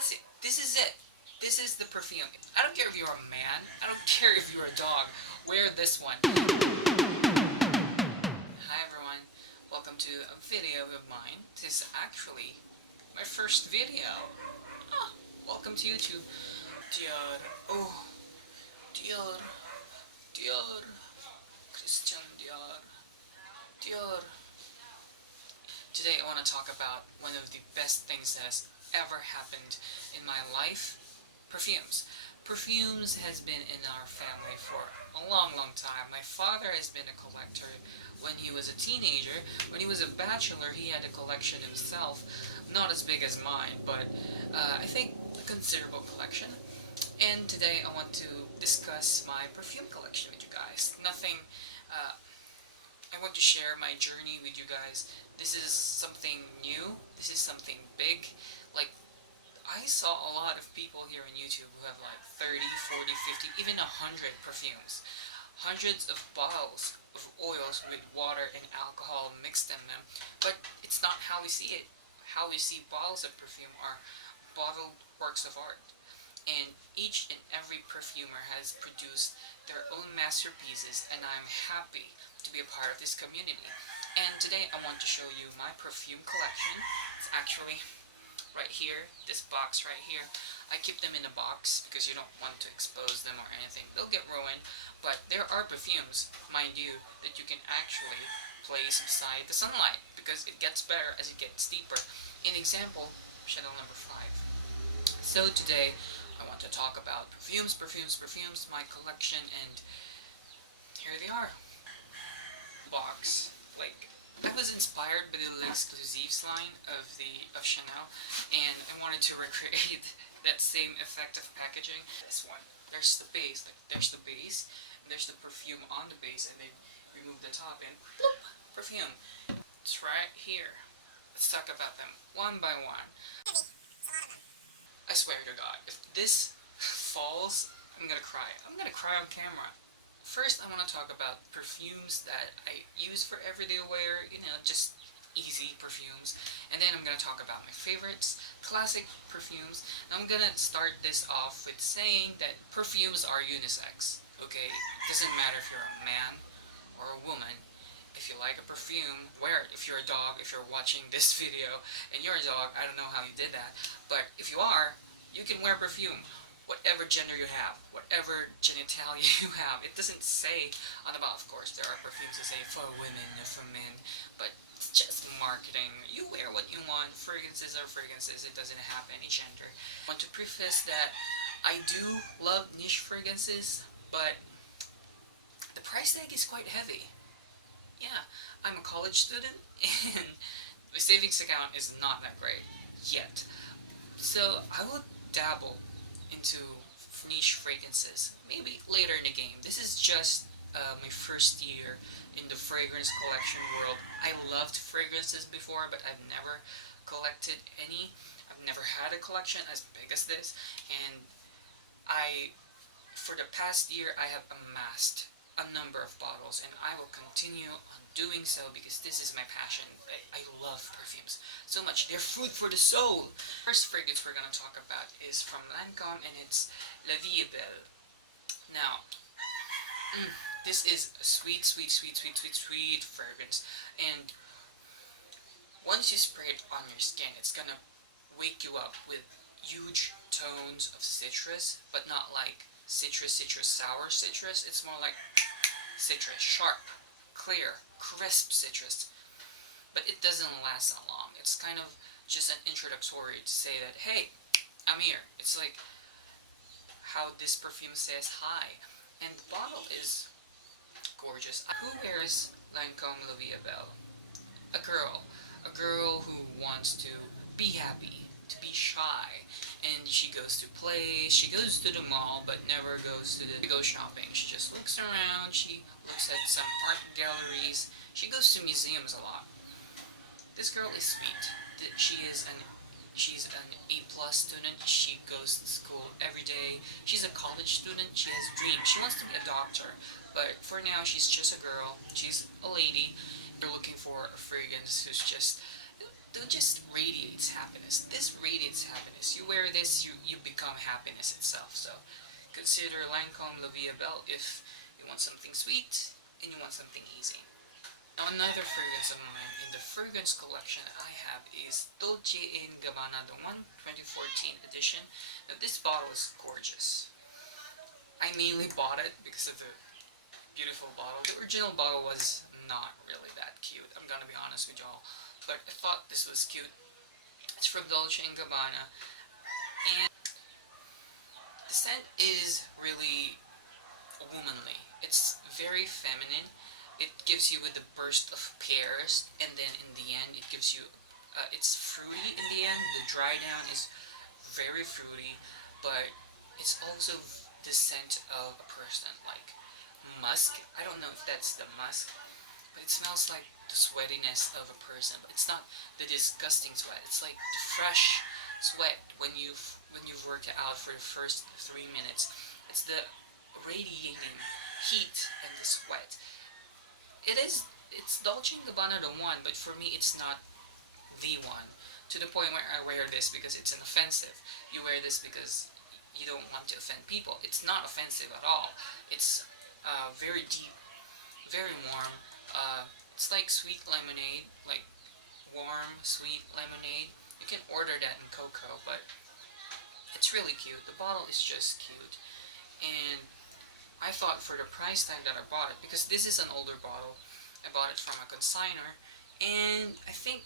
classic. This is it. This is the perfume. I don't care if you're a man. I don't care if you're a dog. Wear this one. Hi everyone. Welcome to a video of mine. This is actually my first video. Oh, welcome to YouTube. Dior. Oh. Dior. Dior. Christian Dior. Dior. Today I want to talk about one of the best things that has ever happened in my life. Perfumes. Perfumes has been in our family for a long time. My father has been a collector when he was a teenager. When he was a bachelor, he had a collection himself. Not as big as mine, but I think a considerable collection. And today I want to discuss my perfume collection with you guys. I want to share my journey with you guys. This is something new. This is something big. Like, I saw a lot of people here on YouTube who have like 30, 40, 50, even 100 perfumes. Hundreds of bottles of oils with water and alcohol mixed in them. But it's not how we see it. How we see bottles of perfume are bottled works of art. And each and every perfumer has produced their own masterpieces, and I'm happy to be a part of this community. And today I want to show you my perfume collection. It's actually right here, this box right here. I keep them in a box because you don't want to expose them or anything. They'll get ruined, but there are perfumes, mind you, that you can actually place beside the sunlight because it gets better as it gets deeper. An example, Chanel number 5. So today I want to talk about perfumes, my collection, and here they are. Box. Like, I was inspired by the L'Exclusifs line of Chanel, and I wanted to recreate that same effect of packaging. This one. There's the base. Like, there's the base, and there's the perfume on the base, and then remove the top and bloop, perfume. It's right here. Let's talk about them one by one. I swear to God, if this falls, I'm gonna cry. I'm gonna cry on camera. First, I want to talk about perfumes that I use for everyday wear, just easy perfumes. And then I'm going to talk about my favorites, classic perfumes. And I'm going to start this off with saying that perfumes are unisex, okay? It doesn't matter if you're a man or a woman. If you like a perfume, wear it. If you're a dog, if you're watching this video and you're a dog, I don't know how you did that. But if you are, you can wear perfume. Whatever gender you have, whatever genitalia you have. It doesn't say on the bottle, of course, there are perfumes that say for women or for men, but it's just marketing. You wear what you want. Fragrances are fragrances. It doesn't have any gender. I want to preface that I do love niche fragrances, but the price tag is quite heavy. Yeah, I'm a college student, and my savings account is not that great yet. So I will dabble into niche fragrances, maybe later in the game. This is just my first year in the fragrance collection world. I loved fragrances before, but I've never collected any. I've never had a collection as big as this, and for the past year, I have amassed a number of bottles, and I will continue on doing so because this is my passion. I love perfumes so much. They're food for the soul. First fragrance we're going to talk about is from Lancome, and it's La Vie est Belle. Now, this is a sweet fragrance, and once you spray it on your skin, it's going to wake you up with huge tones of citrus, but not like sour citrus. It's more like citrus, sharp, clear, crisp citrus. But it doesn't last that long. It's kind of just an introductory to say that, hey, I'm here. It's like how this perfume says hi. And the bottle is gorgeous. Who wears Lancome La Vie est Belle? A girl who wants to be happy, to be shy, and she goes to plays, she goes to the mall, but never goes to go shopping. She just looks around, she looks at some art galleries, she goes to museums a lot. This girl is sweet. She's an A+ student. She goes to school every day. She's a college student. She has dreams. She wants to be a doctor, but for now she's just a girl. She's a lady. You're looking for a fragrance who just radiates happiness. This radiates happiness. happiness. You wear this, you become happiness itself. So consider Lancome Belle if you want something sweet and you want something easy. Now another fragrance of mine in the fragrance collection that I have is Dolce Gabbana The One 2014 edition. Now this bottle is gorgeous. I mainly bought it because of the beautiful bottle. The original bottle was not really that cute, I'm gonna be honest with y'all, but I thought this was cute. It's from Dolce & Gabbana, and the scent is really womanly. It's very feminine. It gives you with a burst of pears, and then in the end it gives you, it's fruity in the end. The dry down is very fruity, but it's also the scent of a person, like musk. I don't know if that's the musk, but it smells like the sweatiness of a person. But it's not the disgusting sweat. It's like the fresh sweat when you've worked out for the first 3 minutes. It's the radiating heat and the sweat. It's Dolce & Gabbana The One, but for me it's not the one. To the point where I wear this because it's an offensive. You wear this because you don't want to offend people. It's not offensive at all. It's very deep, very warm. It's like sweet lemonade, like warm, sweet lemonade. You can order that in Coco, but it's really cute. The bottle is just cute. And I thought for the price tag that I bought it, because this is an older bottle, I bought it from a consignor, and I think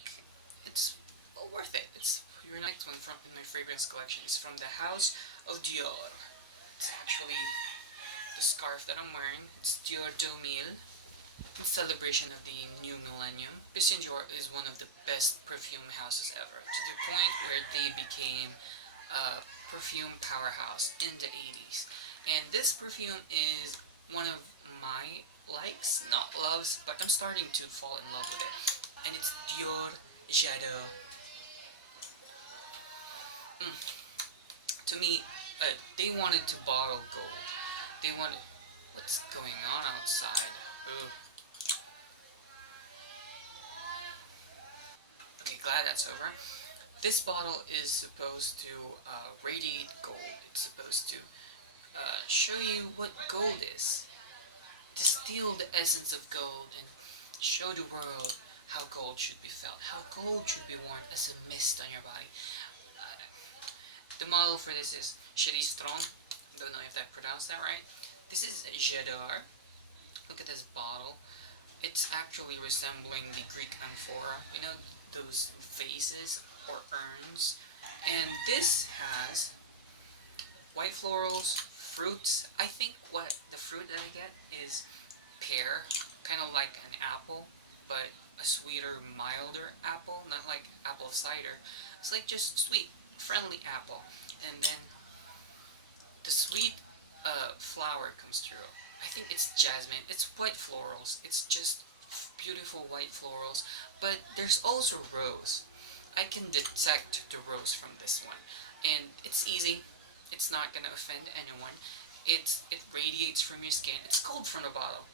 it's well worth it. It's your next one from my fragrance collection is from the House of Dior. It's actually the scarf that I'm wearing. It's Dior 2000 in celebration of the new millennium. Christian Dior is one of the best perfume houses ever, to the point where they became a perfume powerhouse in the 80s. And this perfume is one of my likes, not loves, but I'm starting to fall in love with it. And it's Dior J'Adore. To me, they wanted to bottle gold. They wanted... What's going on outside? Ooh. Okay, glad that's over. This bottle is supposed to radiate gold. It's supposed to show you what gold is. Distill the essence of gold and show the world how gold should be felt, how gold should be worn as a mist on your body. The model for this is Chérie Strong. Don't know if I pronounced that right. This is J'Adore. Look at this bottle. It's actually resembling the Greek amphora. You know, those vases or urns. And this has white florals, fruits. I think what the fruit that I get is pear, kind of like an apple, but a sweeter, milder apple, not like apple cider. It's like just sweet, friendly apple. And then the sweet flower comes through. I think it's jasmine. It's white florals. It's just beautiful white florals. But there's also rose. I can detect the rose from this one. And it's easy. It's not gonna offend anyone. It radiates from your skin. It's cold from the bottle.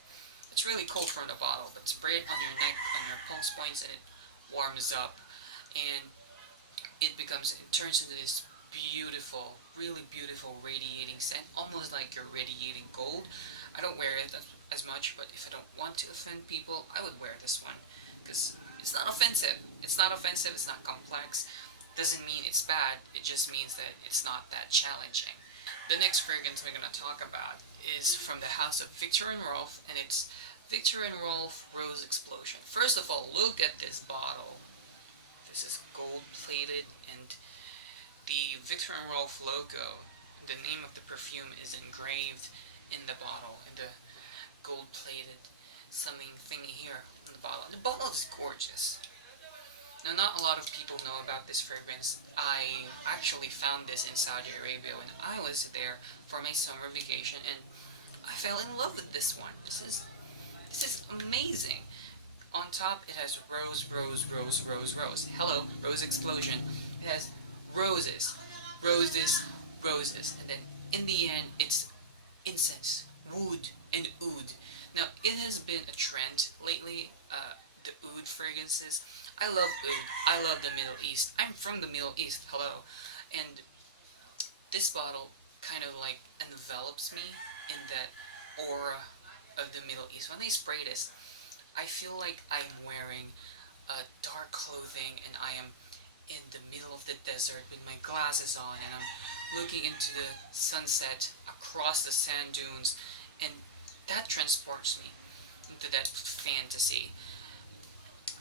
It's really cold from the bottle, but spray it on your neck, on your pulse points, and it warms up. And it turns into this beautiful, really beautiful radiating scent, almost like you're radiating gold. I don't wear it as much, but if I don't want to offend people, I would wear this one, because it's not offensive. It's not offensive, it's not complex. Doesn't mean it's bad, it just means that it's not that challenging. The next fragrance we're going to talk about is from the house of Viktor and Rolf, and it's Viktor and Rolf Rose Explosion. First of all, look at this bottle. This is gold plated, and the Viktor and Rolf logo, the name of the perfume, is engraved in the bottle, in the gold plated something thingy here on the bottle. And the bottle is gorgeous. Now, not a lot of people know about this fragrance. I actually found this in Saudi Arabia when I was there for my summer vacation, and I fell in love with this one. This is amazing. On top, it has rose, rose, rose, rose, rose. Hello, rose explosion. It has roses, roses, roses, and then in the end, it's incense, wood, and oud. Now, it has been a trend lately, the oud fragrances. I love oud. I love the Middle East. I'm from the Middle East, hello. And this bottle kind of like envelops me in that aura of the Middle East. When I spray this, I feel like I'm wearing dark clothing and I am in the middle of the desert with my glasses on and I'm looking into the sunset across the sand dunes, and that transports me into that fantasy.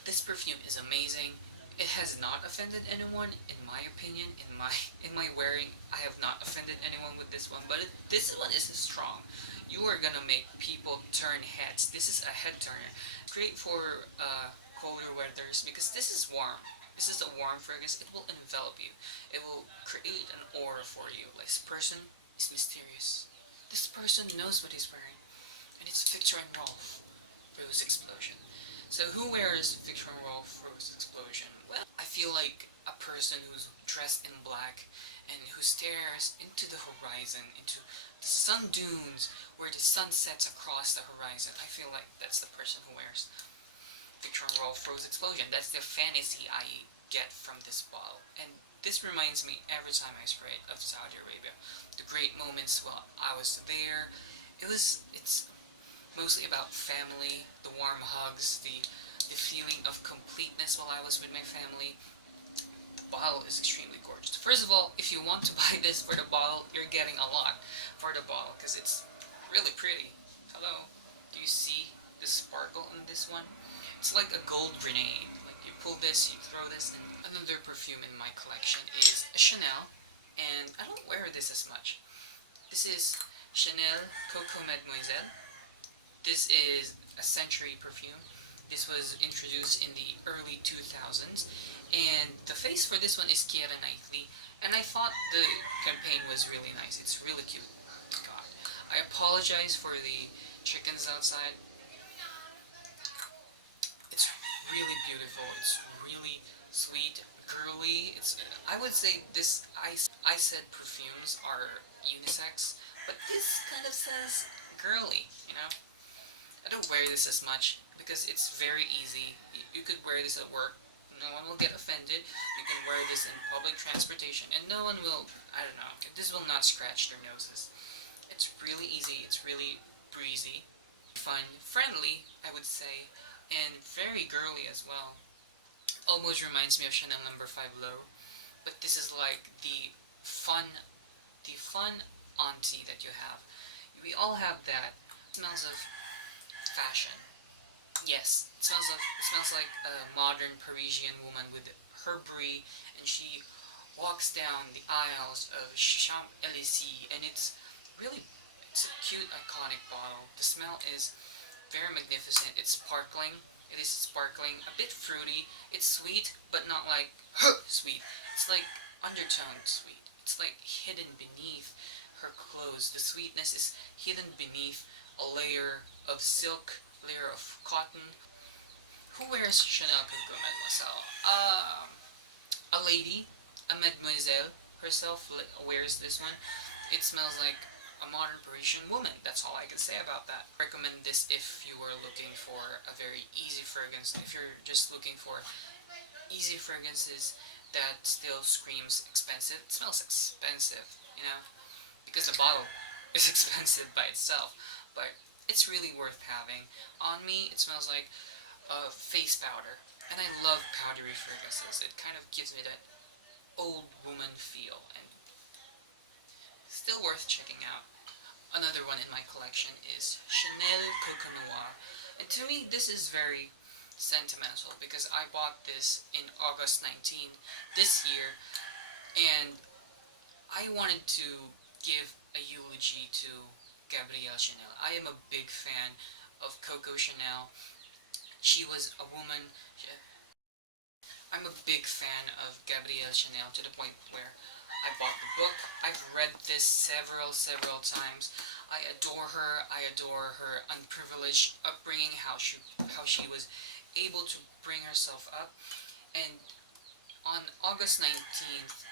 This perfume is amazing. It has not offended anyone, in my opinion. In my wearing, I have not offended anyone with this one, but this one is strong. You are gonna make people turn heads. This is a head turner. Great for colder weathers because this is warm. This is a warm fragrance. It will envelop you. It will create an aura for you. Like, this person is mysterious. This person knows what he's wearing, and it's Viktor and Rolf Rose Explosion. So who wears Viktor and Rolf Rose Explosion? Well, I feel like a person who's dressed in black and who stares into the horizon, into the sun dunes where the sun sets across the horizon. I feel like that's the person who wears Viktor and Rolf Rose Explosion. That's the fantasy I get from this bottle. And this reminds me every time I spray it of Saudi Arabia. The great moments while I was there. It's mostly about family, the warm hugs, the feeling of completeness while I was with my family. The bottle is extremely gorgeous. First of all, if you want to buy this for the bottle, you're getting a lot for the bottle because it's really pretty. Hello, do you see the sparkle in this one? It's like a gold grenade. Like, you pull this, you throw this, and another perfume in my collection is a Chanel, and I don't wear this as much. This is Chanel Coco Mademoiselle. This is a century perfume. This was introduced in the early 2000s, and the face for this one is Keira Knightley, and I thought the campaign was really nice. It's really cute. God, I apologize for the chickens outside. It's really beautiful. It's really sweet, girly. I would say this. I said perfumes are unisex, but this kind of says girly. I don't wear this as much because it's very easy. You could wear this at work. No one will get offended. You can wear this in public transportation and no one will, I don't know, this will not scratch their noses. It's really easy. It's really breezy. Fun, friendly, I would say, and very girly as well. Almost reminds me of Chanel No. 5 Low, but this is like the fun auntie that you have. We all have that. It smells of fashion. Yes, it smells like a modern Parisian woman with her brie, and she walks down the aisles of Champs-Élysées, and it's a cute, iconic bottle. The smell is very magnificent. It's sparkling. It is sparkling, a bit fruity. It's sweet, but not like sweet. It's like undertone sweet. It's like hidden beneath her clothes. The sweetness is hidden beneath a layer of silk, layer of cotton. Who wears Chanel Coco Mademoiselle? A lady, a Mademoiselle herself wears this one. It smells like a modern Parisian woman. That's all I can say about that. I recommend this if you were looking for a very easy fragrance. If you're just looking for easy fragrances that still screams expensive. It smells expensive, because the bottle is expensive by itself, but it's really worth having. On me, it smells like face powder, and I love powdery fragrances. It kind of gives me that old woman feel, and still worth checking out. Another one in my collection is Chanel Coco Noir, and to me this is very sentimental because I bought this in August 19th this year, and I wanted to give a eulogy to Gabrielle Chanel. I am a big fan of Coco Chanel. She was a woman. I'm a big fan of Gabrielle Chanel to the point where I bought the book. I've read this several times. I adore her. I adore her unprivileged upbringing, how she was able to bring herself up. And on August 19th,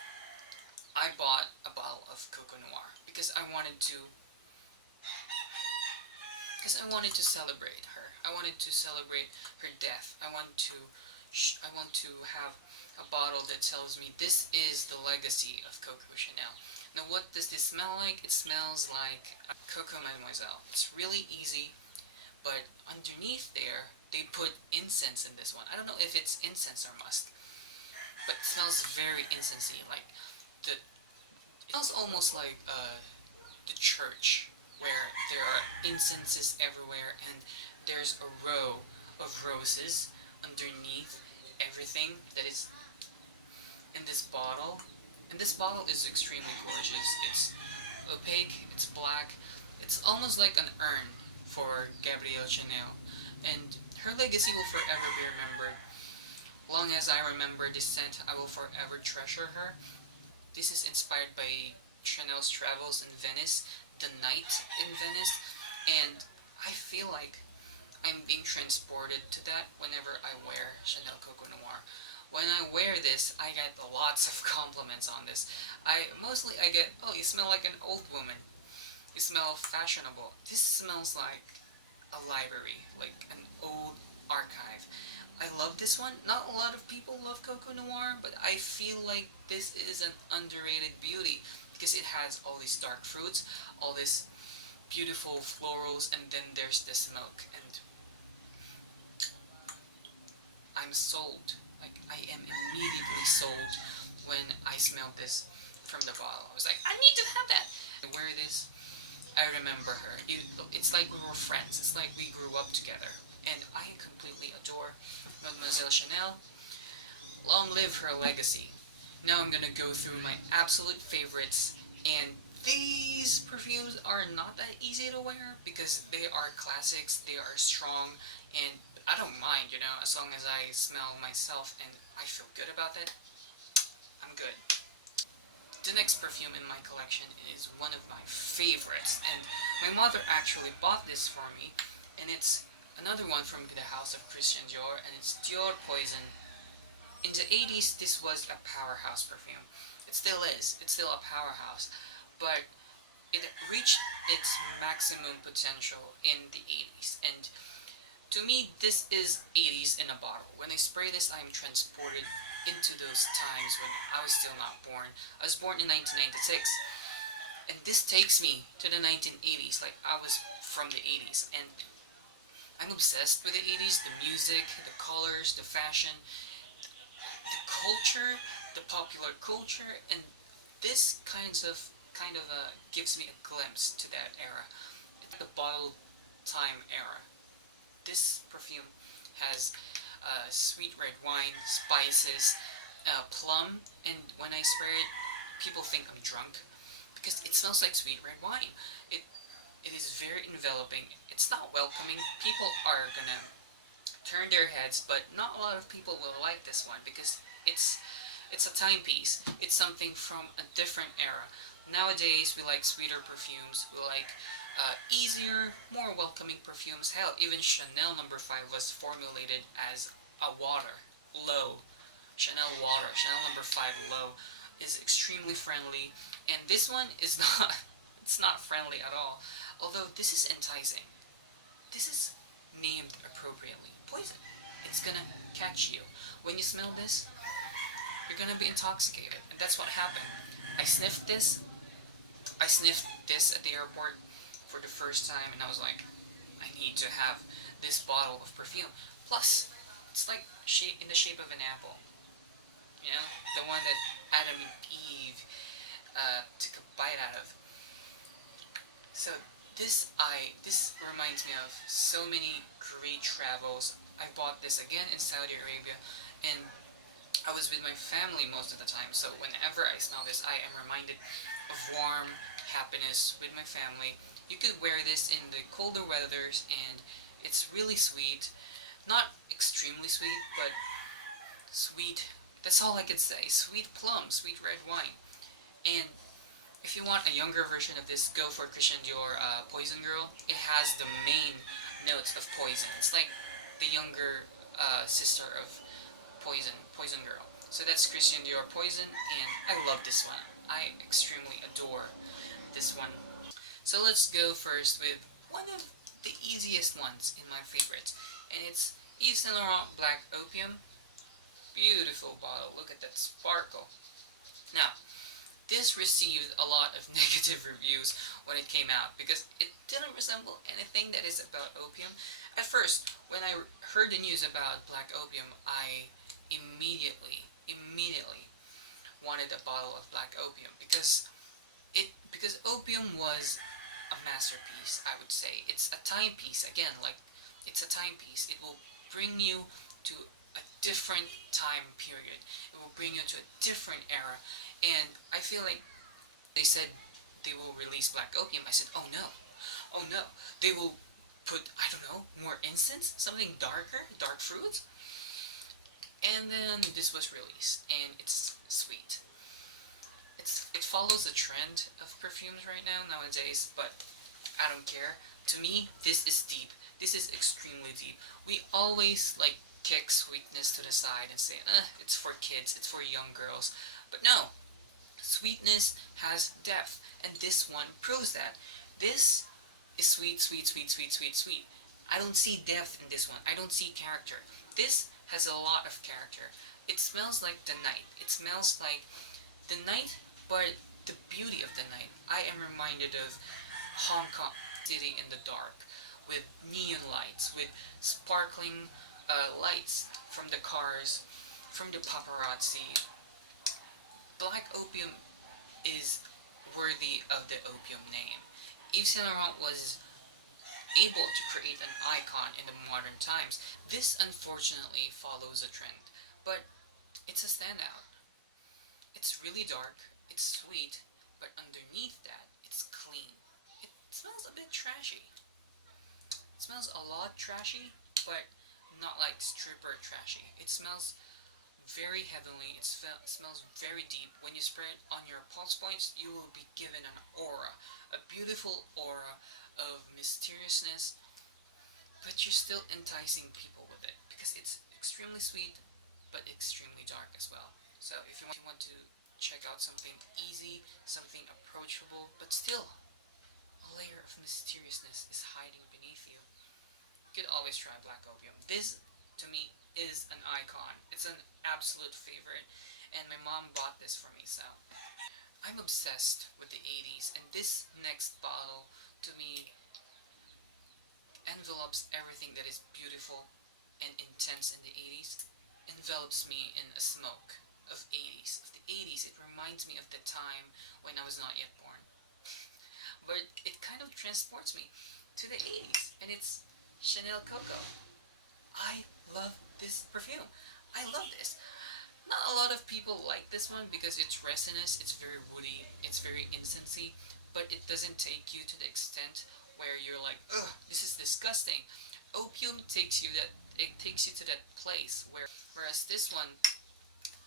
I bought a bottle of Coco Noir because I wanted to celebrate her. I wanted to celebrate her death. I wanted to I want to have a bottle that tells me this is the legacy of Coco Chanel. Now what does this smell like? It smells like Coco Mademoiselle. It's really easy, but underneath there, they put incense in this one. I don't know if it's incense or musk, but it smells very incensey. Like it smells almost like the church, where there are incenses everywhere, and there's a row of roses underneath everything that is in this bottle. And this bottle is extremely gorgeous. It's opaque, it's black, it's almost like an urn for Gabrielle Chanel. And her legacy will forever be remembered. Long as I remember this scent, I will forever treasure her. This is inspired by Chanel's travels in Venice, the night in Venice, and I feel like I'm being transported to that whenever I wear Chanel Coco Noir. When I wear this, I get lots of compliments on this. I get, oh, you smell like an old woman. You smell fashionable. This smells like a library, like an old archive. I love this one. Not a lot of people love Coco Noir, but I feel like this is an underrated beauty because it has all these dark fruits, all these beautiful florals, and then there's this milk. And I'm sold. Like, I am immediately sold when I smelled this from the bottle. I was like, I need to have that. I wear this. I remember her. It's like we were friends. It's like we grew up together. And I completely adore Mademoiselle Chanel. Long live her legacy. Now I'm gonna go through my absolute favorites, and these perfumes are not that easy to wear because they are classics, they are strong, and I don't mind, as long as I smell myself and I feel good about it, I'm good. The next perfume in my collection is one of my favorites, and my mother actually bought this for me, and it's another one from the house of Christian Dior, and it's Dior Poison. In the 80s, this was a powerhouse perfume. It still is. It's still a powerhouse. But it reached its maximum potential in the 80s. And to me, this is 80s in a bottle. When I spray this, I'm transported into those times when I was still not born. I was born in 1996. And this takes me to the 1980s. Like, I was from the 80s. And I'm obsessed with the 80s. The music, the colors, the fashion, the culture, the popular culture, and this kind of gives me a glimpse to that era. It's the bottled time era. This perfume has sweet red wine, spices, plum, and when I spray it, people think I'm drunk because it smells like sweet red wine. It is very enveloping. It's not welcoming. People are gonna turn their heads, but not a lot of people will like this one because it's a timepiece. It's something from a different era. Nowadays, we like sweeter perfumes. We like easier, more welcoming perfumes. Hell, even Chanel number 5 was formulated as a water, low. Chanel water, Chanel number 5 low, is extremely friendly, and this one is not. It's not friendly at all. Although this is enticing. This is named appropriately. Poison. It's gonna catch you. When you smell this, you're gonna be intoxicated. And that's what happened. I sniffed this. I sniffed this at the airport for the first time, and I was like, I need to have this bottle of perfume. Plus, it's like in the shape of an apple. The one that Adam and Eve took a bite out of. So this reminds me of so many great travels. I bought this again in Saudi Arabia, and I was with my family most of the time, so whenever I smell this, I am reminded of warm happiness with my family. You could wear this in the colder weathers, and it's really sweet. Not extremely sweet, but sweet. That's all I could say. Sweet plum, sweet red wine. And if you want a younger version of this, go for Christian Dior Poison Girl. It has the main notes of Poison. It's like the younger sister of Poison Girl. So that's Christian Dior Poison, and I love this one. I extremely adore this one. So let's go first with one of the easiest ones in my favorites, and it's Yves Saint Laurent Black Opium. Beautiful bottle. Look at that sparkle. Now, this received a lot of negative reviews when it came out because it didn't resemble anything that is about opium. At first, when I heard the news about black opium, I immediately wanted a bottle of black opium because opium was a masterpiece. I would say it's a timepiece again. Like it's a timepiece. It will bring you to a different time period. It will bring you to a different era, and I feel like they said they will release black opium. I said, oh no, they will put, I don't know, more incense, something darker, dark fruit. And then this was released, and it's sweet. It follows the trend of perfumes right now nowadays, but I don't care. To me, this is deep. This is extremely deep. We always like kick sweetness to the side and say, it's for kids, it's for young girls. But no, sweetness has depth, and this one proves that. This is sweet, sweet, sweet, sweet, sweet, sweet. I don't see depth in this one. I don't see character. This has a lot of character. It smells like the night. It smells like the night, but the beauty of the night. I am reminded of Hong Kong city in the dark, with neon lights, with sparkling lights from the cars, from the paparazzi. Black opium is worthy of the opium name. Yves Saint Laurent was able to create an icon in the modern times. This unfortunately follows a trend, but it's a standout. It's really dark, it's sweet, but underneath that, it's clean. It smells a bit trashy. It smells a lot trashy, but not like stripper trashy. It smells very heavenly. It smells very deep. When you spray it on your pulse points, you will be given an aura, a beautiful aura of mysteriousness, but you're still enticing people with it because it's extremely sweet, but extremely dark as well. So if you want to check out something easy, something approachable, but still a layer of mysteriousness is hiding beneath you, you could always try Black Opium. This, to me, is an icon. It's an absolute favorite, and my mom bought this for me, so I'm obsessed with the 80s, and this next bottle, to me, envelops everything that is beautiful and intense in the 80s, envelops me in a smoke of 80s. Of the 80s, it reminds me of the time when I was not yet born. But it kind of transports me to the 80s, and it's Chanel Coco. I love this perfume. I love this. Not a lot of people like this one because it's resinous, it's very woody, it's very incensey, but it doesn't take you to the extent where you're like, ugh, this is disgusting. Opium takes you to that place whereas this one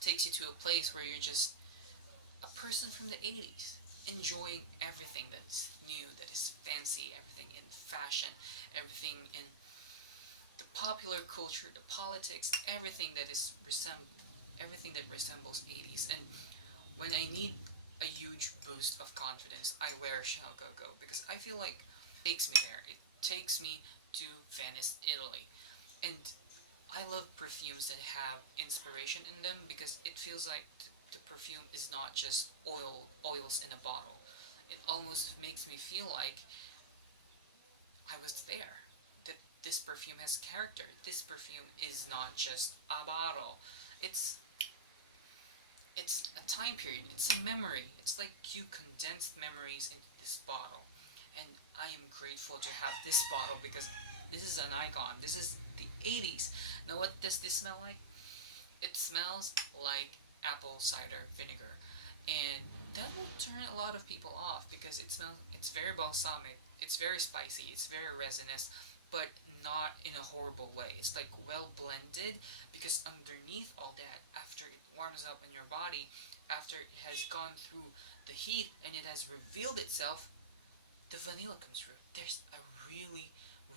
takes you to a place where you're just a person from the 80s, enjoying everything that's new, that is fancy, everything in fashion, everything in the popular culture, the politics, everything that resembles 80s. And when I need a huge boost of confidence, I wear Chanel Coco because I feel like it takes me there. It takes me to Venice, Italy. And I love perfumes that have inspiration in them because it feels like the perfume is not just oils in a bottle. It almost makes me feel like I was there. That this perfume has character. This perfume is not just a bottle. It's a time period. It's a memory. It's like you condensed memories into this bottle. And I am grateful to have this bottle because this is an icon. This is the 80s. Now what does this smell like? It smells like apple cider vinegar. And that will turn a lot of people off because it's very balsamic, it's very spicy, it's very resinous, but not in a horrible way. It's like well blended because underneath all that, after it warms up in your body, after it has gone through the heat and it has revealed itself, the vanilla comes through. There's a really,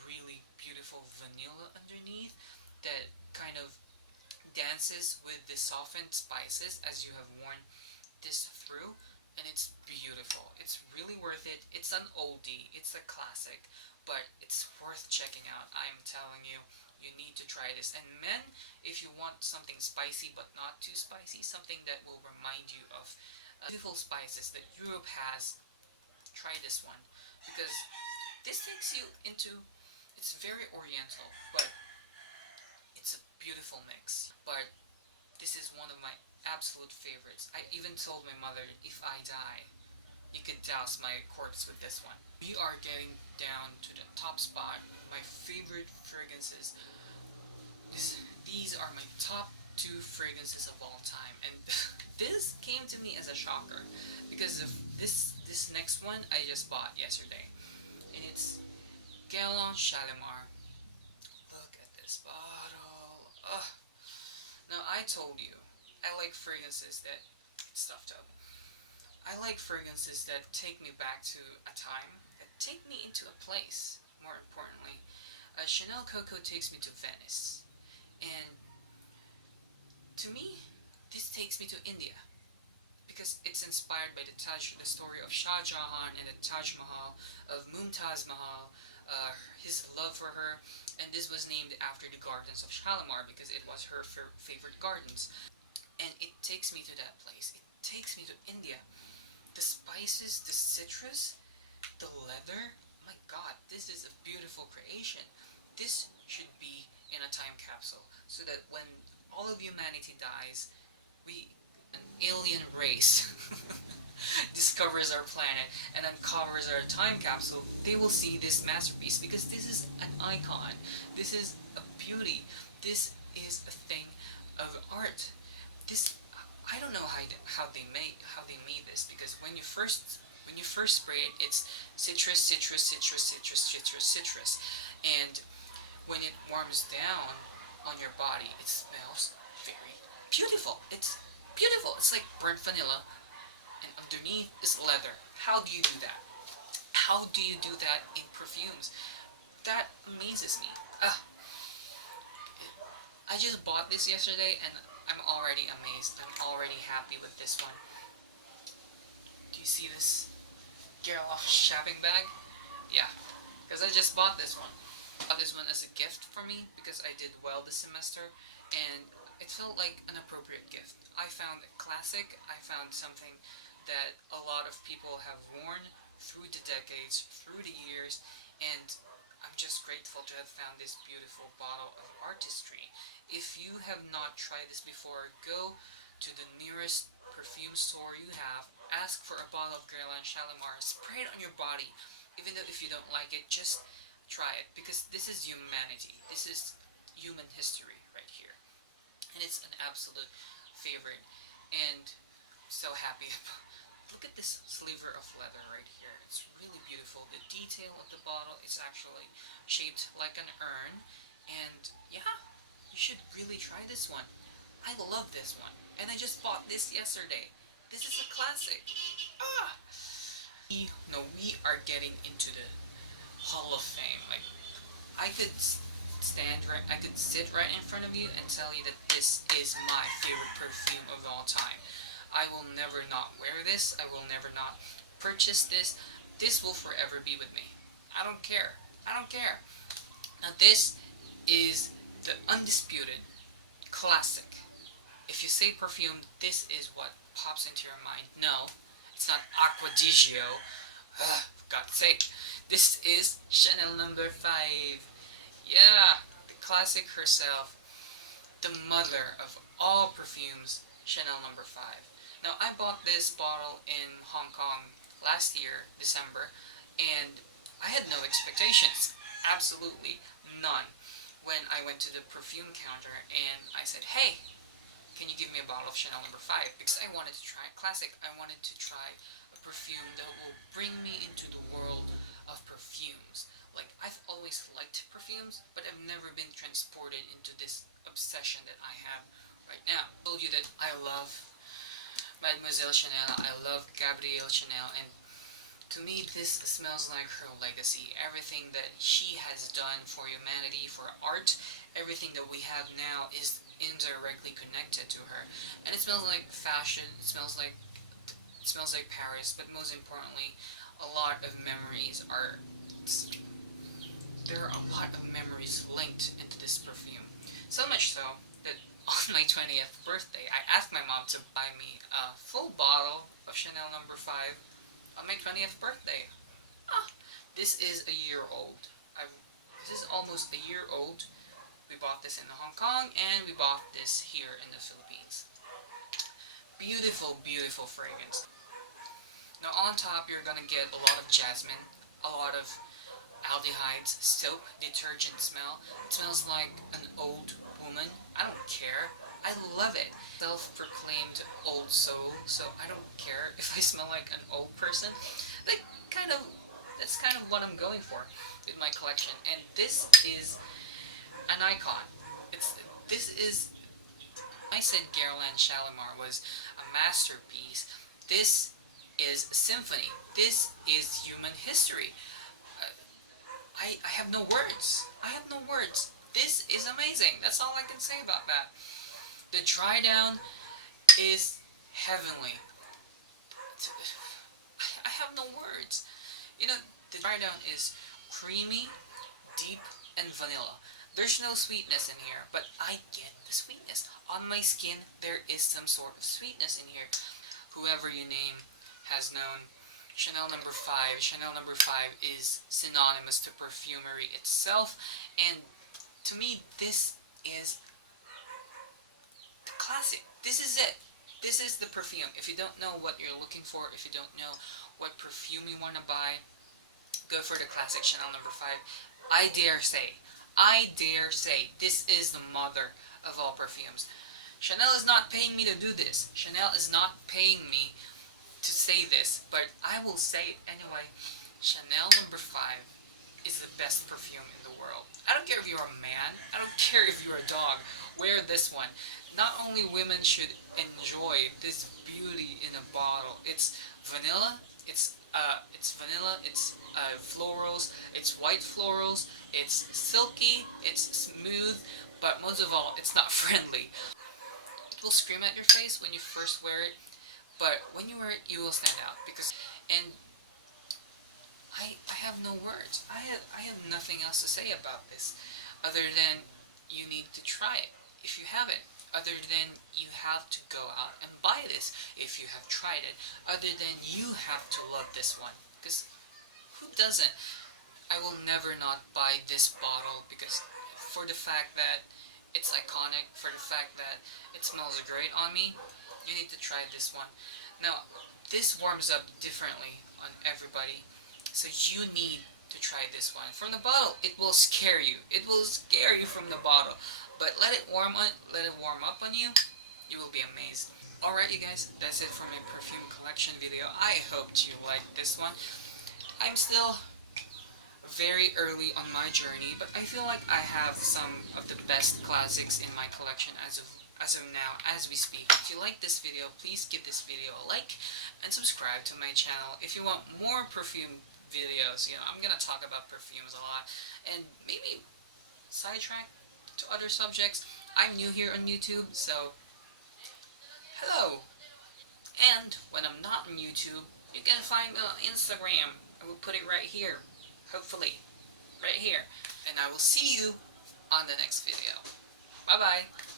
really beautiful vanilla underneath that kind of dances with the softened spices as you have worn this through, and it's beautiful. It's really worth it. It's an oldie, it's a classic, but it's worth checking out. I'm telling you, You need to try this. And men, if you want something spicy but not too spicy, something that will remind you of beautiful spices that Europe has, try this one. Because this takes you into, it's very oriental, but it's a beautiful mix. But this is one of my absolute favorites. I even told my mother, if I die, you can douse my corpse with this one. We are getting down to the top spot. My favorite fragrances. These are my top 2 fragrances of all time, and this came to me as a shocker because of this next one I just bought yesterday, and it's Guerlain Shalimar. Look at this bottle. Ugh. Now I told you I like fragrances that stuffed up. I like fragrances that take me back to a time, that take me into a place. More importantly, Chanel Coco takes me to Venice. And to me, this takes me to India because it's inspired by the story of Shah Jahan and the Taj Mahal, of Mumtaz Mahal, his love for her, and this was named after the gardens of Shalimar because it was her favorite gardens. And it takes me to that place. It takes me to India. The spices, the citrus, the leather. My God, this is a beautiful creation. This should be in a time capsule so that when all of humanity dies, an alien race discovers our planet and uncovers our time capsule, they will see this masterpiece because this is an icon. This is a beauty. This is a thing of art. This, I don't know how they made this because when you first spray it, it's citrus, citrus, citrus, citrus, citrus, citrus, and when it warms down on your body, it smells very beautiful. It's beautiful. It's like burnt vanilla, and underneath is leather. How do you do that? How do you do that in perfumes? That amazes me. I just bought this yesterday, and I'm already amazed. I'm already happy with this one. Do you see this Guerlain shopping bag? Yeah, because I just bought this one. I bought this one as a gift for me because I did well this semester, and it felt like an appropriate gift. I found it classic. I found something that a lot of people have worn through the decades, through the years, and I'm just grateful to have found this beautiful bottle of artistry. If you have not tried this before, go to the nearest perfume store you have, ask for a bottle of Guerlain Shalimar, spray it on your body. Even though if you don't like it, just try it, because this is humanity. This is human history right here. And it's an absolute favorite. And I'm so happy. Look at this sliver of leather right here. It's really beautiful. The detail of the bottle is actually shaped like an urn. And yeah, you should really try this one. I love this one. And I just bought this yesterday. This is a classic. We are getting into the Hall of Fame. Like, I could I could sit right in front of you and tell you that this is my favorite perfume of all time. I will never not wear this. I will never not purchase this. This will forever be with me. I don't care. I don't care. Now this is the undisputed classic. If you say perfume, this is what pops into your mind. No, it's not Aqua di Gio. For God's sake. This is Chanel number 5. Yeah, the classic herself. The mother of all perfumes, Chanel number 5. Now, I bought this bottle in Hong Kong last year, December, and I had no expectations. Absolutely none. When I went to the perfume counter and I said, hey, can you give me a bottle of Chanel number 5? Because I wanted to try a classic. I wanted to try a perfume that will bring me into the world of perfumes. Like, I've always liked perfumes, but I've never been transported into this obsession that I have right now. I told you that I love Mademoiselle Chanel, I love Gabrielle Chanel, and to me this smells like her legacy. Everything that she has done for humanity, for art, everything that we have now is indirectly connected to her. And it smells like fashion, it smells like Paris, but most importantly, a lot of memories are there are a lot of memories linked into this perfume. So much so that on my 20th birthday, I asked my mom to buy me a full bottle of Chanel number 5 on my 20th birthday. Ah, this is a year old. This is almost a year old. We bought this in Hong Kong and we bought this here in the Philippines. Beautiful, beautiful fragrance. Now on top you're gonna get a lot of jasmine, a lot of aldehydes, soap, detergent smell. It smells like an old woman. I don't care. I love it. Self-proclaimed old soul, so I don't care if I smell like an old person. That kind of, that's kind of what I'm going for with my collection. And this is an icon. This is, I said Guerlain Shalimar was a masterpiece. This is symphony. This is human history. I have no words. I have no words. This is amazing. That's all I can say about that. The dry down is heavenly. I have no words. You know, the dry down is creamy, deep, and vanilla. There's no sweetness in here, but I get the sweetness. On my skin, there is some sort of sweetness in here. Whoever you name has known Chanel number 5. Chanel number 5 is synonymous to perfumery itself, and to me, this is the classic. This is it. This is the perfume. If you don't know what you're looking for, if you don't know what perfume you want to buy, go for the classic Chanel number 5. I dare say, this is the mother of all perfumes. Chanel is not paying me to do this. Chanel is not paying me to say this, but I will say it anyway. Chanel number 5 is the best perfume in the world. I don't care if you're a man, I don't care if you're a dog, wear this one. Not only women should enjoy this beauty in a bottle. It's vanilla, it's florals, it's white florals, it's silky, it's smooth, but most of all, it's not friendly. It will scream at your face when you first wear it, but when you wear it, you will stand out. And I have no words. I have nothing else to say about this, other than you need to try it if you haven't. Other than you have to go out and buy this if you have tried it. Other than you have to love this one, because who doesn't? I will never not buy this bottle because for the fact that it's iconic, for the fact that it smells great on me, you need to try this one. Now, this warms up differently on everybody, so you need to try this one. From the bottle, it will scare you. It will scare you from the bottle, but let it warm up on you. You will be amazed. Alright, you guys, that's it for my perfume collection video. I hope you liked this one. I'm still very early on my journey, but I feel like I have some of the best classics in my collection as of now, as we speak. If you like this video, please give this video a like and subscribe to my channel. If you want more perfume videos, you know, I'm gonna talk about perfumes a lot and maybe sidetrack to other subjects. I'm new here on YouTube, so hello. And when I'm not on YouTube, you can find me on Instagram. I will put it right here, hopefully, right here. And I will see you on the next video. Bye bye.